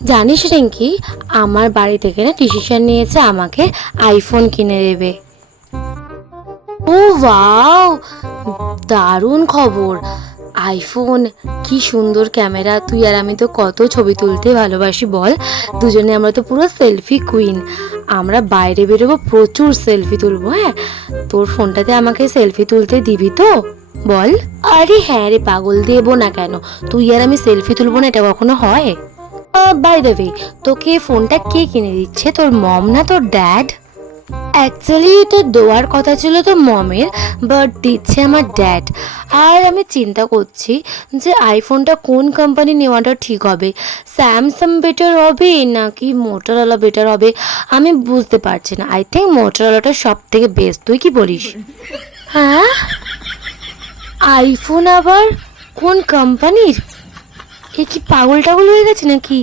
জানিস রিঙ্কি, আমার বাড়ি থেকে না ডিসিশন নিয়েছে আমাকে আইফোন কিনে দেবে। ও ওয়াও, দারুণ খবর। আইফোন, কি সুন্দর ক্যামেরা। তুই আর আমি তো কত ছবি তুলতে ভালোবাসি বল। দুজনে আমরা তো পুরো সেলফি কুইন। আমরা বাইরে বেরোবো, প্রচুর সেলফি তুলবো। হ্যাঁ, তোর ফোনটাতে আমাকে সেলফি তুলতে দিবি তো বল? আরে হ্যাঁ রে পাগল, দেবো না কেন? তুই আর আমি সেলফি তুলবো না, এটা কখনো হয়? বাই দ্য ওয়ে, তোকে ফোনটা কে কিনে দিচ্ছে, তোর মম না তোর ড্যাড? অ্যাকচুয়ালি এটা দেওয়ার কথা ছিল তো মমের, বাট দিচ্ছে আমার ড্যাড। আর আমি চিন্তা করছি যে আইফোনটা কোন কোম্পানি নেওয়াটা ঠিক হবে। স্যামসাং বেটার হবে নাকি মোটরোলা বেটার হবে, আমি বুঝতে পারছি না। আই থিঙ্ক মোটরোলাটা সব থেকে বেস্ট। তুই কি বলিস? হ্যাঁ, আইফোন আবার কোন কোম্পানির? এ কি পাগল টাগল হয়ে গেছে নাকি?